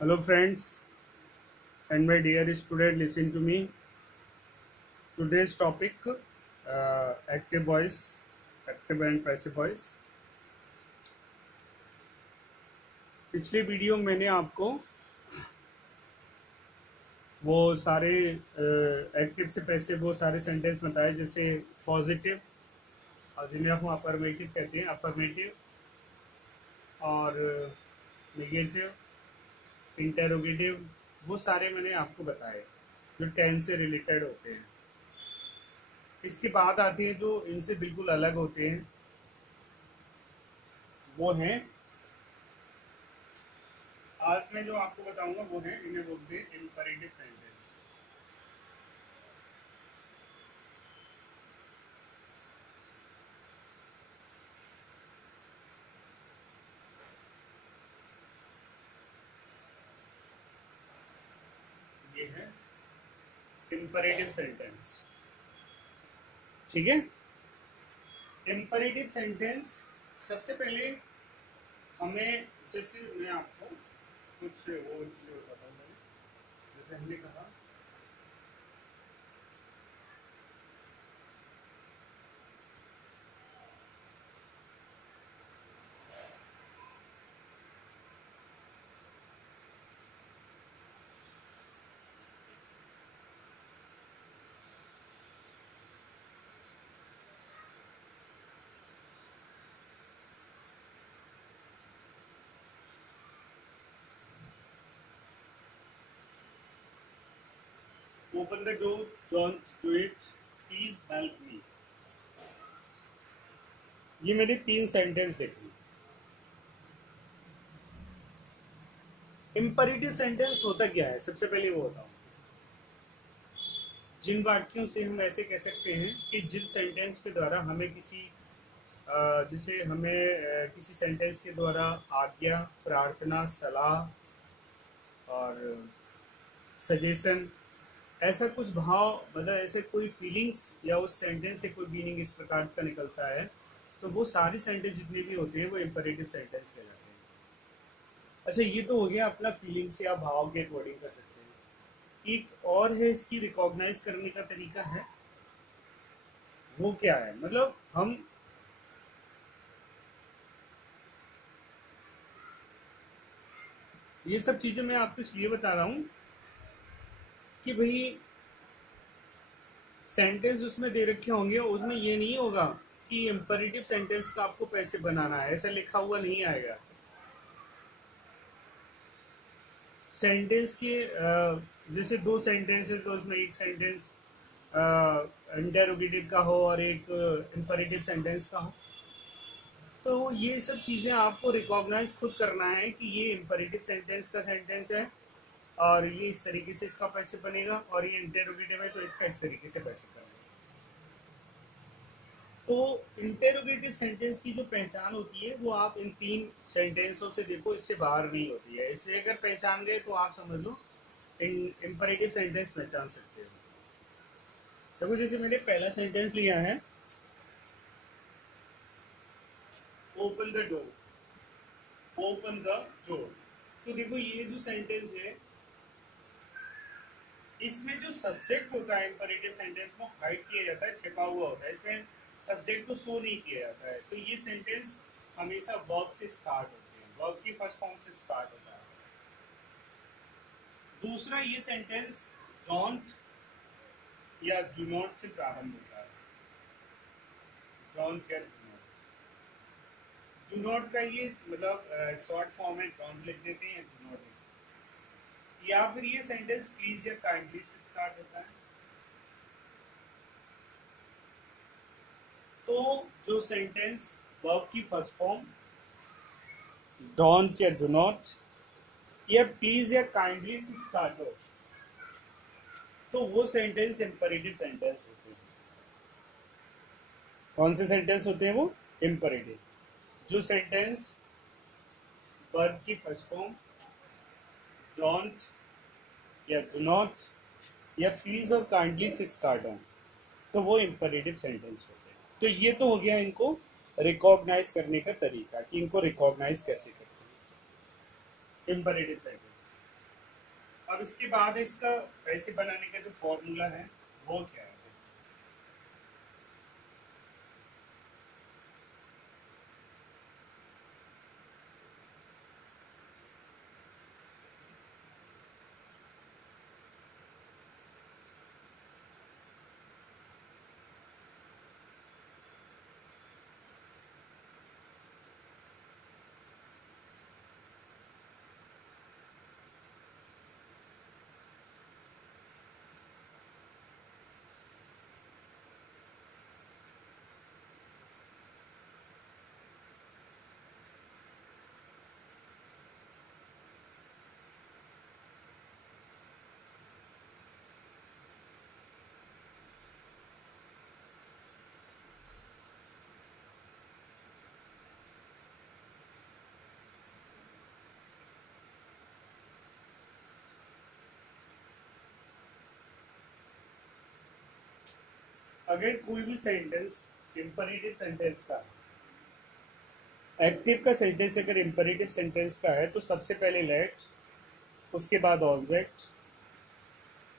Hello friends and my dear student, listen to me. Today's topic active voice, active and passive voice. पिछले video में मैंने आपको वो सारे एक्टिव से पैसिव वो सारे सेंटेंस बताए, जैसे पॉजिटिव और जिन्हें हम अफर्मेटिव कहते हैं, अफर्मेटिव और नेगेटिव, इंटेरोगेटिव, वो सारे मैंने आपको बताए जो टेंस से रिलेटेड होते हैं। इसके बाद आते हैं जो इनसे बिल्कुल अलग होते हैं, वो हैं, आज मैं जो आपको बताऊंगा वो है, इन्हें बोलते हैं इम्परेटिव सेंटेंस। ये है इम्परेटिव सेंटेंस। ठीक है, इम्परेटिव सेंटेंस सबसे पहले हमें, जैसे मैं आपको कुछ वो चीजें बताता हूँ। जैसे हमने कहा open the door, don't do it, please help मी। ये मैंने 3 सेंटेंस लिखे। इम्परेटिव सेंटेंस होता क्या है, सबसे पहले वो बताऊं। जिन वाक्यों से हम ऐसे कह सकते हैं कि जिस सेंटेंस के द्वारा हमें किसी जिसे हमें किसी सेंटेंस के द्वारा आज्ञा, प्रार्थना, सलाह और सजेशन, ऐसा कुछ भाव, मतलब ऐसे कोई फीलिंग्स या उस सेंटेंस से कोई मीनिंग इस प्रकार का निकलता है, तो वो सारे सेंटेंस जितने भी होते हैं वो इम्परेटिव सेंटेंस कहलाते हैं। अच्छा, ये तो हो गया अपना फीलिंग्स या भाव के अकॉर्डिंग कर सकते हैं। एक और है, इसकी रिकॉग्नाइज करने का तरीका है। वो क्या है, मतलब हम ये सब चीजें मैं आपको इसलिए बता रहा हूँ कि भाई सेंटेंस उसमें दे रखे होंगे, उसमें ये नहीं होगा कि इम्परेटिव सेंटेंस का आपको पैसे बनाना है, ऐसा लिखा हुआ नहीं आएगा। सेंटेंस के जैसे 2 सेंटेंस है तो उसमें एक सेंटेंस इंटेरोगेटिव का हो और एक इम्परेटिव सेंटेंस का हो, तो ये सब चीज़ें आपको रिकॉग्नाइज खुद करना है कि ये इम्परेटिव सेंटेंस का सेंटेंस है और ये इस तरीके से इसका पैसे बनेगा, और ये इंटेरोगेटिव है तो इसका इस तरीके से पैसे बनेगा। तो इंटेरोगेटिव सेंटेंस की जो पहचान होती है वो आप इन 3 सेंटेंसों से देखो, इससे बाहर नहीं होती है। इससे अगर पहचान गए तो आप समझ लो इम्परेटिव सेंटेंस पहचान सकते हो। देखो, जैसे मैंने पहला सेंटेंस लिया है, open the door, open the door. तो देखो, ये जो सेंटेंस है, इसमें जो सब्जेक्ट होता है इंपरेटिव सेंटेंस में हाइड किया जाता है, छिपा हुआ होता है, इसमें सब्जेक्ट को शो नहीं किया जाता है। तो ये सेंटेंस हमेशा वर्ब से स्टार्ट होते हैं, वर्ब की फर्स्ट फॉर्म से स्टार्ट होता है। दूसरा, ये सेंटेंस डोंट या डू नॉट से प्रारंभ होता है। डोंट या डू नॉट का ये मतलब शॉर्ट फॉर्म है, डोंट लिख देते हैं या डू नॉट लिख देते हैं। या फिर ये सेंटेंस प्लीज या काइंडली से स्टार्ट होता है। तो जो सेंटेंस वर्ब की फर्स्ट फॉर्म डोंट या डू नॉट या प्लीज या काइंडली से स्टार्ट हो, तो वो सेंटेंस इंपरेटिव सेंटेंस होते हैं। कौन से सेंटेंस होते हैं वो? इंपरेटिव। जो सेंटेंस वर्ब की फर्स्ट फॉर्म डोंट या डू नॉट या प्लीज और काइंडली से स्टार्ट हो, तो वो इंपरेटिव सेंटेंस होते हैं। तो ये तो हो गया इनको रिकॉग्नाइज करने का तरीका कि इनको रिकॉग्नाइज कैसे करते हैं, इंपरेटिव सेंटेंस। अब इसके बाद इसका पैसे बनाने का जो फॉर्मूला है वो क्या है? अगर कोई भी सेंटेंस इंपरेटिव सेंटेंस का, एक्टिव का सेंटेंस अगर इंपरेटिव सेंटेंस का है तो सबसे पहले लेट, उसके बाद ऑब्जेक्ट,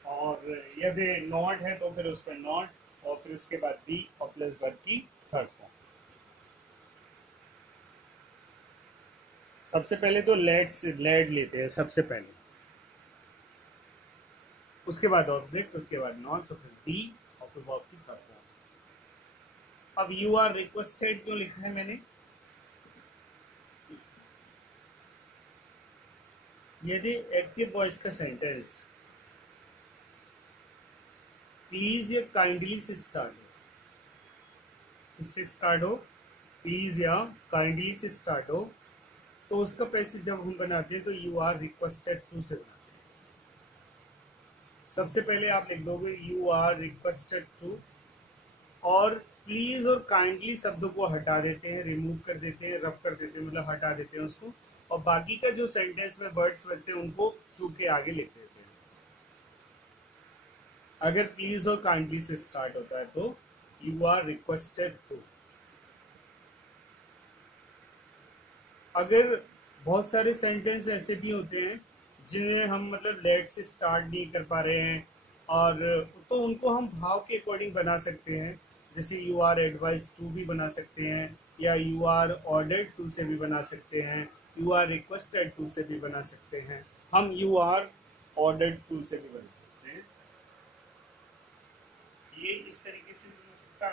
और यदि नॉट है तो फिर उसमें नॉट, और फिर उसके बाद बी और प्लस वर्ब की थर्ड फॉर्म। सबसे पहले तो लेट लेते हैं सबसे पहले, उसके बाद ऑब्जेक्ट, उसके बाद नॉट, तो फिर बी और फिर वर्ब की थर्ड फॉर्म। अब यू आर रिक्वेस्टेड क्यों लिखा है मैंने? यदि एक्टिव वॉइस का सेंटेंस प्लीज या काइंडली से स्टार्ट हो, इससे स्टार्ट हो, प्लीज या काइंडली से स्टार्ट हो, तो उसका पैसेज जब हम बनाते हैं तो यू आर रिक्वेस्टेड टू से बनाते हैं। सबसे पहले आप लिख दोगे यू आर रिक्वेस्टेड टू, और प्लीज और काइंडली शब्दों को हटा देते हैं, रिमूव कर देते हैं, रफ कर देते हैं, मतलब हटा देते हैं उसको, और बाकी का जो सेंटेंस में वर्ड्स बनते हैं उनको टू के आगे लिख देते हैं। अगर प्लीज और काइंडली से स्टार्ट होता है तो यू आर रिक्वेस्टेड टू। अगर बहुत सारे सेंटेंस ऐसे भी होते हैं जिन्हें हम मतलब लेट से स्टार्ट नहीं कर पा रहे हैं, और तो उनको हम भाव के अकॉर्डिंग बना सकते हैं, जैसे यू आर एडवाइज टू भी बना सकते हैं, या यू आर ऑर्डर्ड टू से भी बना सकते हैं, यू आर रिक्वेस्टेड टू से भी बना सकते हैं, हम यू आर ऑर्डर्ड टू से भी बना सकते हैं। ये इस तरीके से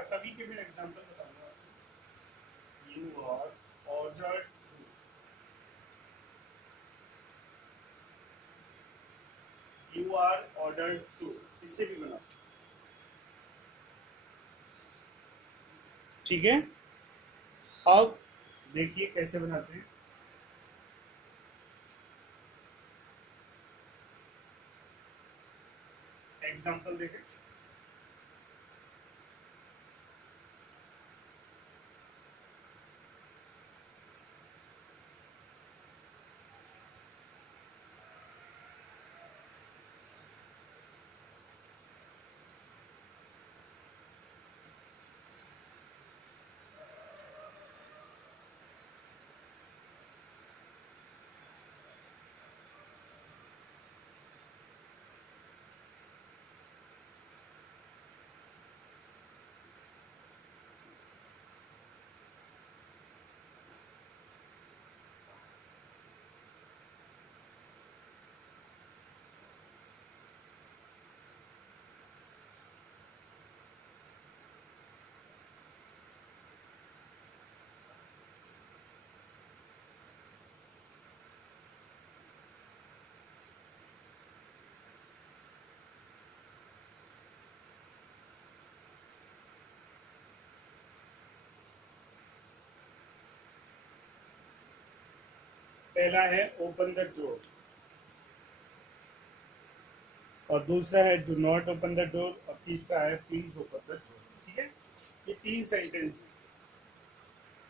सभी के मैं एग्जांपल बताऊंगा आपको। You are ordered, you are ordered to, इससे भी बना सकते। ठीक है, अब देखिए कैसे बनाते हैं। एग्जांपल देखें। पहला है ओपन द डोर, और दूसरा है do not open the door, और तीसरा है प्लीज ओपन द डोर। ठीक है, ये तीन सेंटेंस है,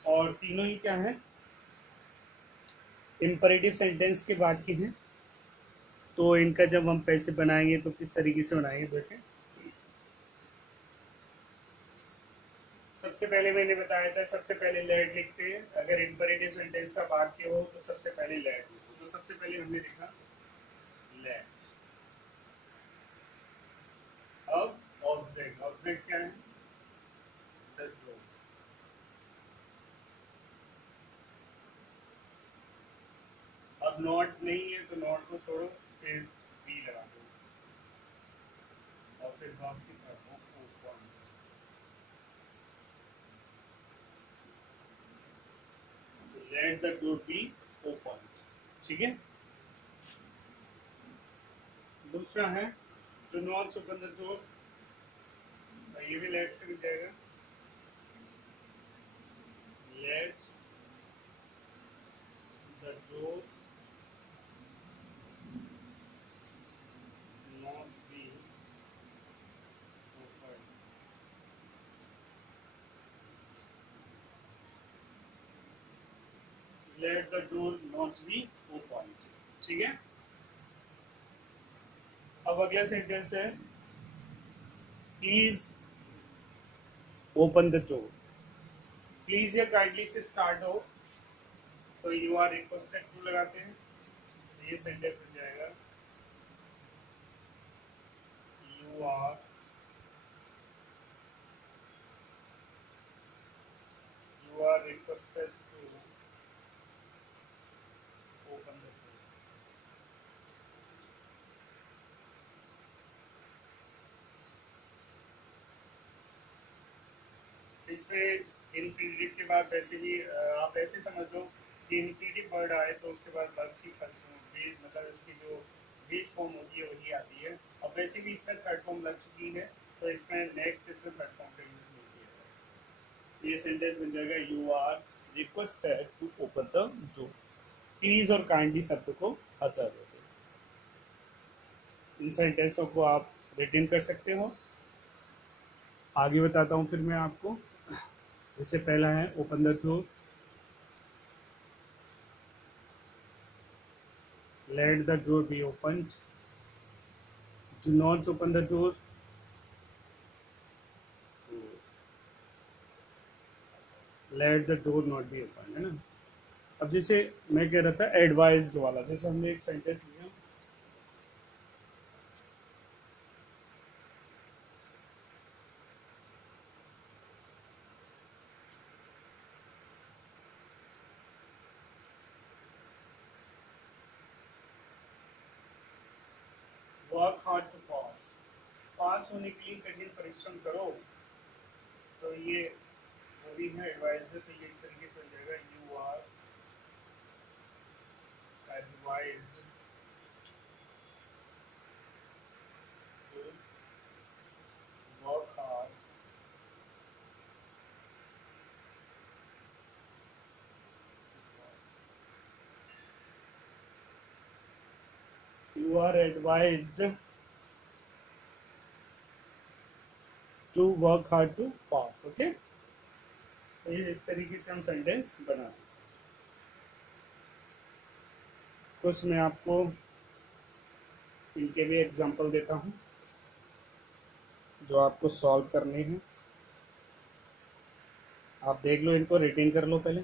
और तीनों ही क्या है, इंपरेटिव सेंटेंस के बाद के हैं। तो इनका जब हम पैसे बनाएंगे तो किस तरीके से बनाएंगे देखें। सबसे पहले मैंने बताया था, सबसे पहले लेट लिखते हैं, अगर इंपरेटिव सेंटेंस का वाक्य हो तो सबसे पहले लेट लिखो, तो सबसे पहले हमने लिखा लेट। अब नॉट नहीं है तो नॉट को छोड़ो, फिर बी लगा दो और फिर वर्ब की तरफ let the door be open. ठीक है। दूसरा है जो नॉट ओपन द डोर, ये भी लेट से मिल जाएगा। Let the door not be open. Let the door not be open. ठीक है। अब अगला सेंटेंस है please open the door. Please या काइंडली से स्टार्ट हो तो यू आर रिक्वेस्टेड टू लगाते हैं, ये सेंटेंस बन जाएगा you are requested to open the door. इसमें इन्फिनिटिव के बाद वैसे भी आप ऐसे समझ लो कि इन्फिनिटिव वर्ड आए तो उसके बाद वर्ब की फर्स्ट बेस मतलब इसकी जो बेस फॉर्म होती है वही आती है। अब वैसे भी इसमें थर्ड फॉर्म लग चुकी है तो इसमें नेक्स्ट इसमें थर्ड फॉर्म का यूज नहीं किया जाएगा। ये सेंटेंस बन जाएगा you are requested to open the door. Please और काइंडली शब्द को हटा देते। इन सेंटेंसों को आप रिटन कर सकते हो। आगे बताता हूँ फिर मैं आपको। जैसे पहला है open the door, let the door be opened, do not open the door, let the door not be open, है ना। अब जैसे मैं कह रहा था एडवाइज्ड वाला, जैसे हमने एक सेंटेंस लिया वर्क हार्ड टू पास, पास होने के लिए कठिन परिश्रम करो, तो ये वो भी है एडवाइज, तो ये एक तरीके से हो जाएगा you are advised to work hard you are advised to work hard to pass। Okay, तो ये इस तरीके से हम सेंटेंस बना सकते हैं। कुछ मैं आपको इनके भी एग्जांपल देता हूँ जो आपको सॉल्व करने हैं। आप देख लो, इनको रिटेन कर लो पहले।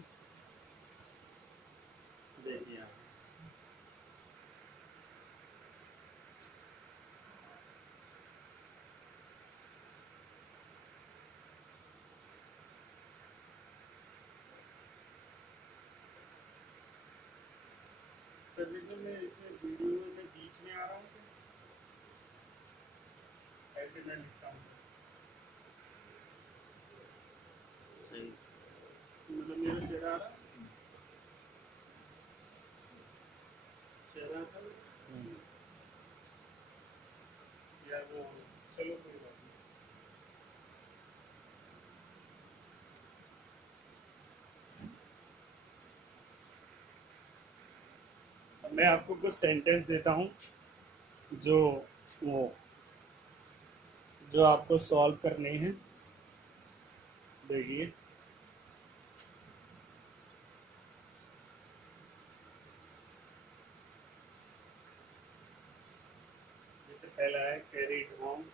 देखिए सर, देखो मैं इसमें वीडियो में बीच में आ रहा हूँ, ऐसे मैं लिखता हूँ सही, मतलब मेरा चेहरा आ रहा, चेहरा था या वो, चलो कोई बात नहीं। अब मैं आपको कुछ सेंटेंस देता हूँ जो वो जो आपको सॉल्व करने हैं। देखिए जैसे पहला है कैरीड होम,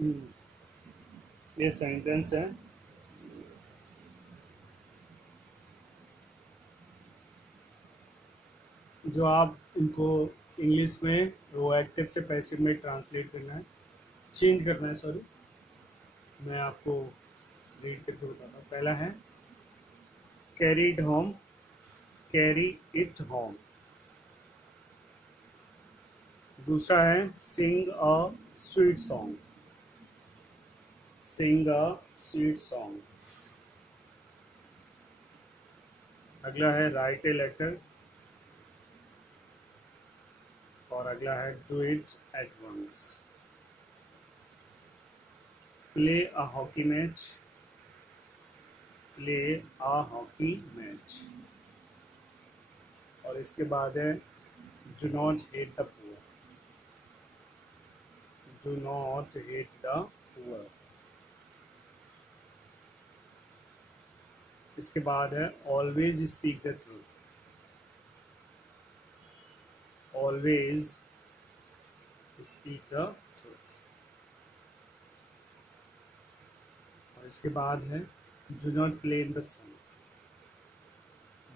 ये सेंटेंस है। जो आप इनको इंग्लिश में प्रोएक्टिव से पैसिव में ट्रांसलेट करना है, चेंज करना है, सॉरी। मैं आपको रीड करके बताता हूँ। पहला है carry it home, carry it home. दूसरा है sing a sweet song, sing a sweet song. अगला है राइट ए लेटर, और अगला है do it at once. Play a hockey match, play a hockey match. और इसके बाद है do not hate the poor, do not hate the poor. इसके बाद है always speak the truth, always speak the truth. और इसके बाद है do not play in the sun,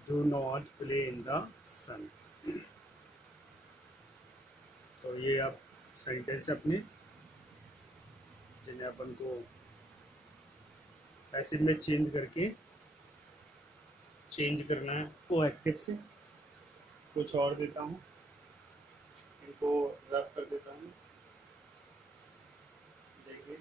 do not play in the sun. तो ये आप सेंटेंस अपने जिन्हें अपन को पैसिव में चेंज करके चेंज करना है वो एक्टिव से। कुछ और देता हूँ, इनको रफ कर देता हूँ। देखिए,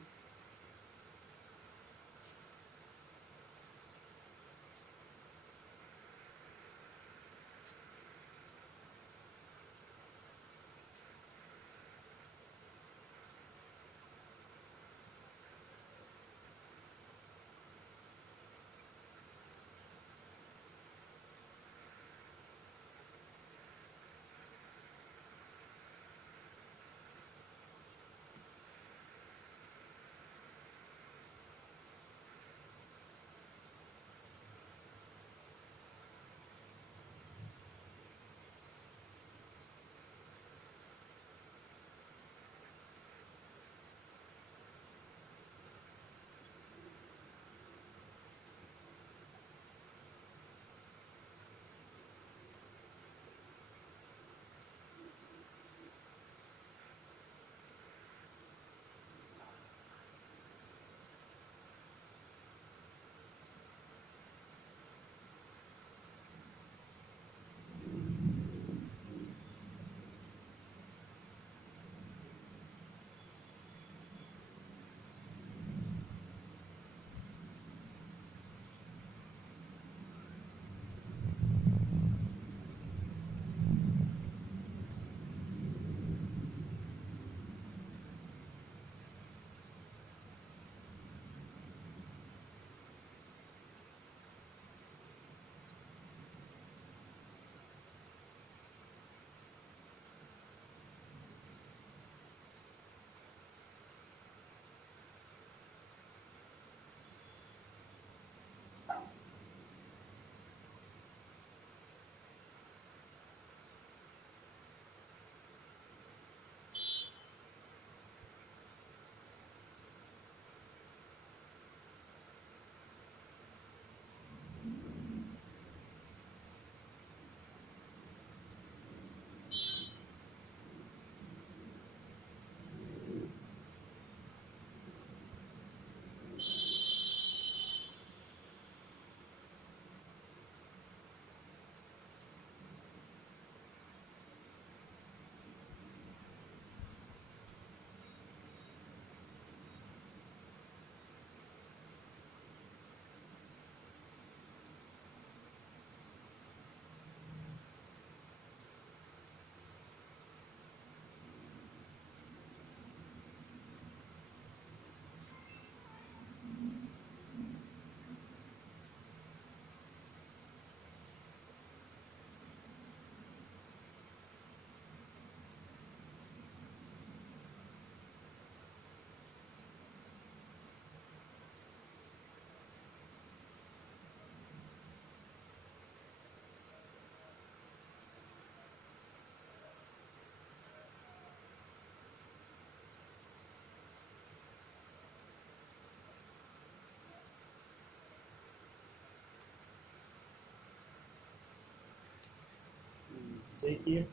देखिए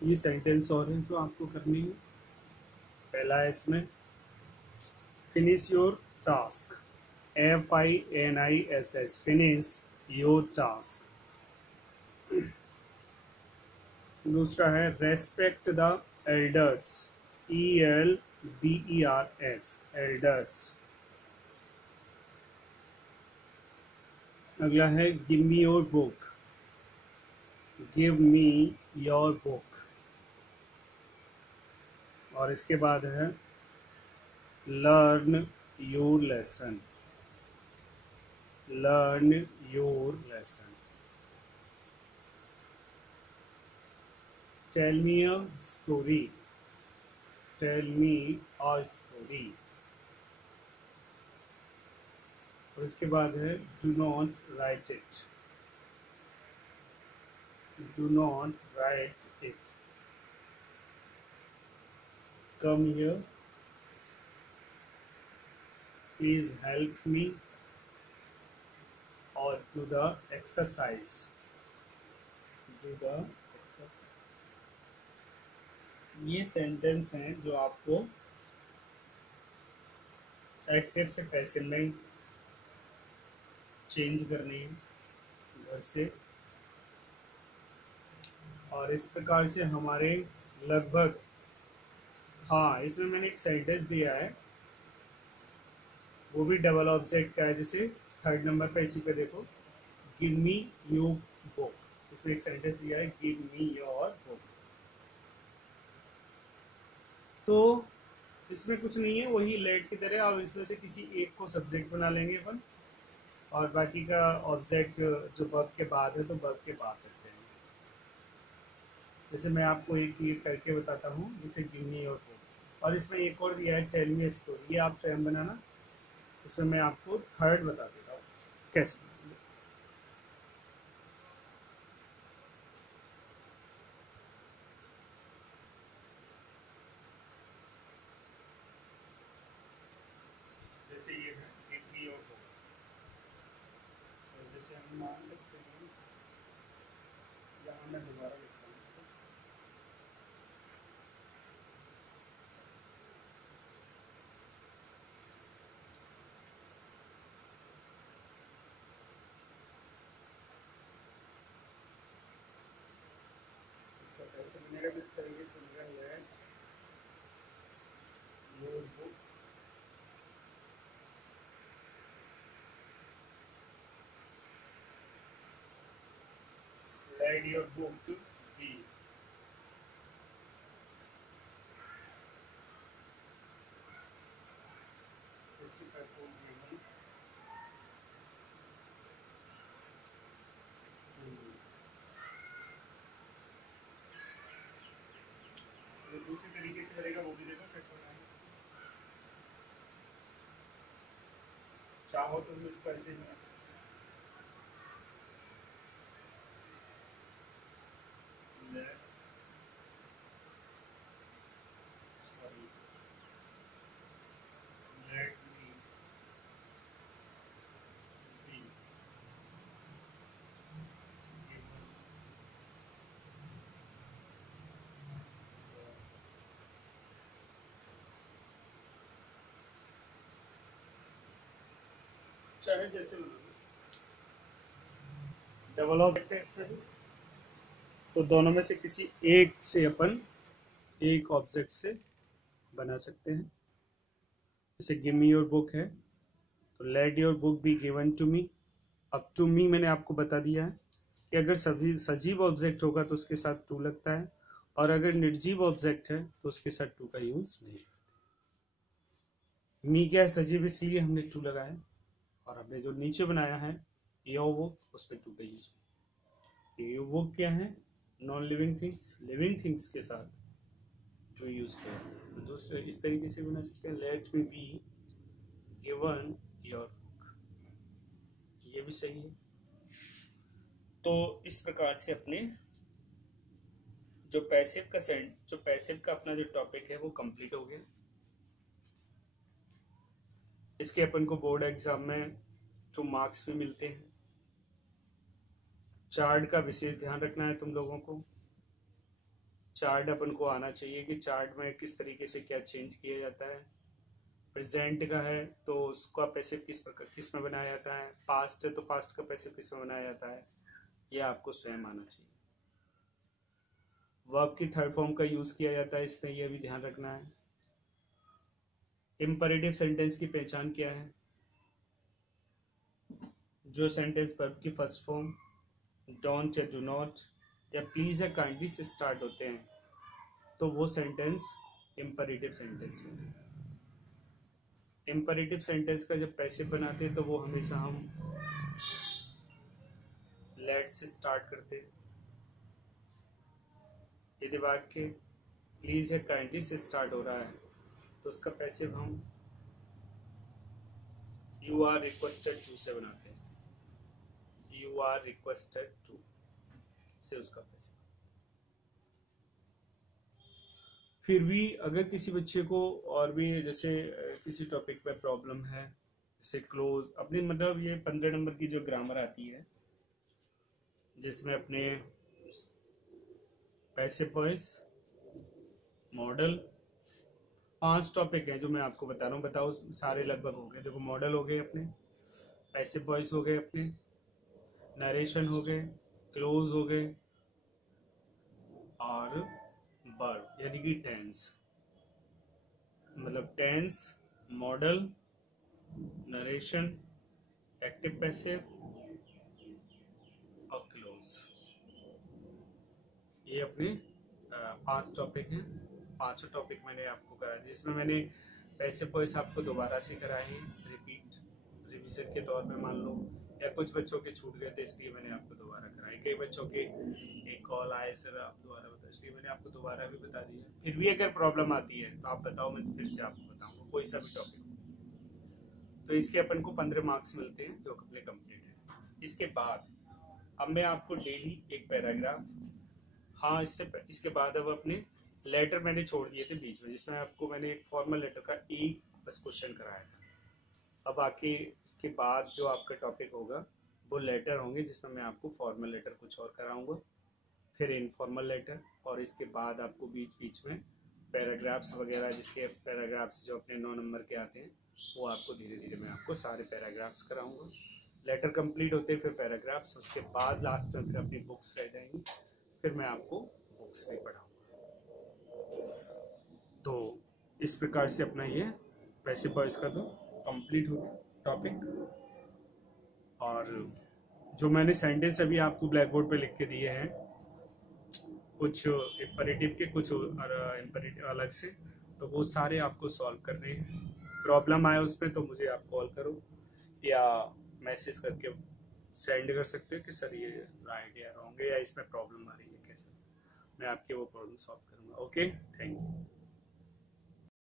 ये सेंटेंस और है जो आपको करनी है। पहला है इसमें finish your task, FINISS, finish your task. दूसरा है respect the elders, ELDERS, elders. अगला है give me your book, give me your book. और इसके बाद है learn your lesson, learn your lesson. Tell me a story, tell me a story. और इसके बाद है do not write it, do not write it. Come here, please help me, और do the exercise, do the exercise. ये sentence हैं जो आपको active से पैसिव में चेंज करनी है घर से। और इस प्रकार से हमारे लगभग, हाँ इसमें मैंने एक सेंटेंस दिया है वो भी डबल ऑब्जेक्ट का है, जैसे थर्ड नंबर पे इसी पे देखो, गिव मी योर बुक। इसमें एक सेंटेंस दिया है गिव मी योर बुक। तो इसमें कुछ नहीं है, वही लेट की तरह, और इसमें से किसी एक को सब्जेक्ट बना लेंगे अपन, और बाकी का ऑब्जेक्ट जो वर्ब के बाद है तो वर्ब के बाद रखते हैं। जैसे मैं आपको एक ये करके बताता हूँ, जैसे गिव मी योर बुक। और इसमें एक और दिया है टेल मी अ स्टोरी, ये आप स्वयं बनाना। इसमें मैं आपको थर्ड बता देता हूँ कैसे। जैसे ये है गिव मी योर बुक, तो जैसे हम मान सकते हैं, यहाँ मैं दोबारा लिखता हूँ इसको। इसका कैसे बनेगा, तो इस तरीके से बनेगा let your book, let your book be. इसकी परफॉर्म गिवन, जो दूसरी तरीके से करेगा वो भी देखो कैसा बनाएंगे इसको। चाहो तो भी इसको ऐसे ही बना सकते हैं, let, sorry, let me be given, चाहे जैसे डबल ऑब्जेक्ट है इसमें भी, तो दोनों में से किसी एक से अपन एक ऑब्जेक्ट से बना सकते हैं। जैसे गिव मी योर बुक है तो let your book be given to me. अब टू मी मैंने आपको बता दिया है कि अगर सभी सजीव ऑब्जेक्ट होगा तो उसके साथ टू लगता है, और अगर निर्जीव ऑब्जेक्ट है तो उसके साथ टू का यूज नहीं। मी क्या है, सजीव, इसलिए हमने टू लगाया। और हमने जो नीचे बनाया है यो बुक, उस पर टू का यूज। यो बुक क्या है, non living things, living things के साथ टू यूज किया। तो दूसरे इस तरीके से बना सकते हैं, late me be given your book, ये भी सही है। तो इस प्रकार से अपने जो पैसिव का अपना जो टॉपिक है वो कंप्लीट हो गया। इसके अपन को बोर्ड एग्जाम में 2 मार्क्स भी मिलते हैं। चार्ट का विशेष ध्यान रखना है तुम लोगों को। चार्ट अपन को आना चाहिए कि चार्ट में किस तरीके से क्या चेंज किया जाता है। प्रेजेंट का है तो उसका पैसिव किस में बनाया जाता है, पास्ट है तो पास्ट का पैसिव किस में बनाया जाता है, ये आपको स्वयं आना चाहिए। वर्ब की थर्ड फॉर्म का यूज किया जाता है इसमें, यह भी ध्यान रखना है। इंपरेटिव सेंटेंस की पहचान क्या है? जो सेंटेंस वर्ब की फर्स्ट फॉर्म डोंट या डू नॉट या प्लीज या काइंडली से स्टार्ट होते हैं तो वो सेंटेंस इंपरेटिव सेंटेंस होते हैं। इंपरेटिव सेंटेंस का जब पैसिव बनाते हैं तो वो हमेशा हम लेट से स्टार्ट करते हैं। यदि वाक्य प्लीज या काइंडली से स्टार्ट हो रहा है तो उसका पैसिव हम यू आर रिक्वेस्टेड टू से बनाते हैं। यू आर रिक्वेस्टेड टू से उसका पैसिव। फिर भी अगर किसी बच्चे को और भी जैसे किसी टॉपिक पे प्रॉब्लम है, जैसे क्लोज अपनी मतलब ये 15 नंबर की जो ग्रामर आती है जिसमें अपने पैसिव वॉइस मॉडल 5 टॉपिक हैं जो मैं आपको बता रहा हूँ। बताओ सारे लगभग हो गए। देखो मॉडल हो गए अपने, पैसिव वॉइस हो गए अपने, नरेशन हो गए, क्लोज हो गए और वर्ब यानी कि टेंस। मतलब tense, modal, narration, active passive और क्लोज, ये अपने 5 टॉपिक हैं। 5 टॉपिक मैंने आपको कराया जिसमें मैंने पैसिव वॉइस आपको दोबारा से कराए हैं रिपीट रिविजन के तौर पे मान लो, या कुछ बच्चों के छूट गए थे इसलिए मैंने आपको दोबारा कराए। कई बच्चों के एक कॉल आए सर आप दोबारा बताओ, इसलिए मैंने आपको दोबारा भी बता दिया। फिर भी अगर प्रॉब्लम आती है तो आप बताओ, मैं फिर से आपको बताऊंगा कोई सा भी टॉपिक हो। तो इसके अपन को 15 मार्क्स मिलते हैं जो अपने कंप्लीट है। इसके बाद अब मैं आपको डेली एक पैराग्राफ, हाँ इसके बाद अब अपने लेटर मैंने छोड़ दिए थे बीच में जिसमें आपको मैंने एक फॉर्मल लेटर का एक बस क्वेश्चन कराया था। अब आके इसके बाद जो आपका टॉपिक होगा वो लेटर होंगे जिसमें मैं आपको फॉर्मल लेटर कुछ और कराऊंगा, फिर इनफॉर्मल लेटर, और इसके बाद आपको बीच बीच में पैराग्राफ्स वगैरह, जिसके पैराग्राफ्स जो अपने 9 नंबर के आते हैं वो आपको धीरे धीरे मैं आपको सारे पैराग्राफ्स कराऊंगा। लेटर कंप्लीट होते फिर पैराग्राफ्स, उसके बाद लास्ट में फिर अपनी बुक्स रह जाएंगी, फिर मैं आपको बुक्स भी पढ़ाऊंगा। तो इस प्रकार से अपना ये पैसिव वॉइस का तो कंप्लीट हो गया टॉपिक। और जो मैंने सेंटेंस अभी आपको ब्लैक बोर्ड पे लिख के दिए हैं, कुछ इंपरेटिव के कुछ इंपरेटिव अलग से, तो वो सारे आपको सॉल्व करने हैं। प्रॉब्लम आए उस पर तो मुझे आप कॉल करो या मैसेज करके सेंड कर सकते हो कि सर ये राइट या रॉन्ग है या इसमें प्रॉब्लम आ रही है कैसे, मैं आपके वो प्रॉब्लम सॉल्व करूँगा। Okay, thank you.